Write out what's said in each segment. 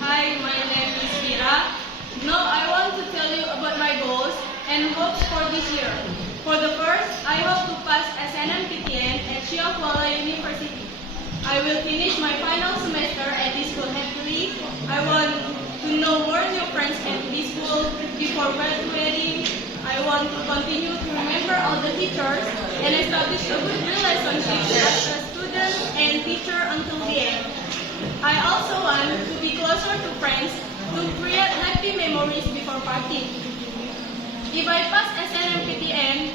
Hi, my name is Vira. Now I want to tell you about my goals and hopes for this year. For the first, I hope to pass SNMPTN at Chia Kuala University. I will finish my final semester at this school happily. I want to know more new friends at this school before graduating. I want to continue to remember all the teachers and establish a good relationship as a student and teacher until the end. I also want to be closer to friends to create happy memories before parting. If I pass SNMPTN,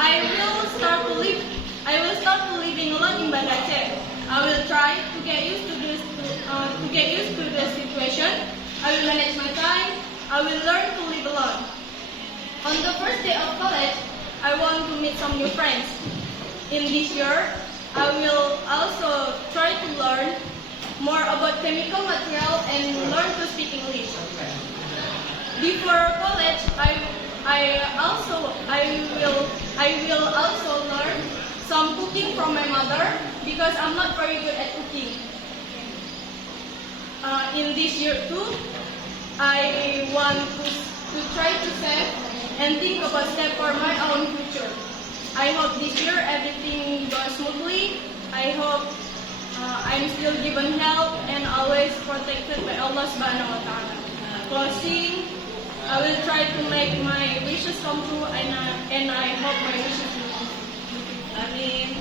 I will start to living alone in Banda Aceh. I will try to get used to the situation. I will manage my time. I will learn to live alone. On the first day of college, I want to meet some new friends. In this year, I will also try to learn more about chemical material and learn to speak English. Before college, I will also learn some cooking from my mother because I'm not very good at cooking. In this year too, I want to try to save and think about step for my own future. I hope this year everything goes smoothly. I hope I'm still given help and always protected by Allah Subhanahu wa Ta'ala. Closing, I will try to make my wishes come true and I hope my wishes will come true. Amin.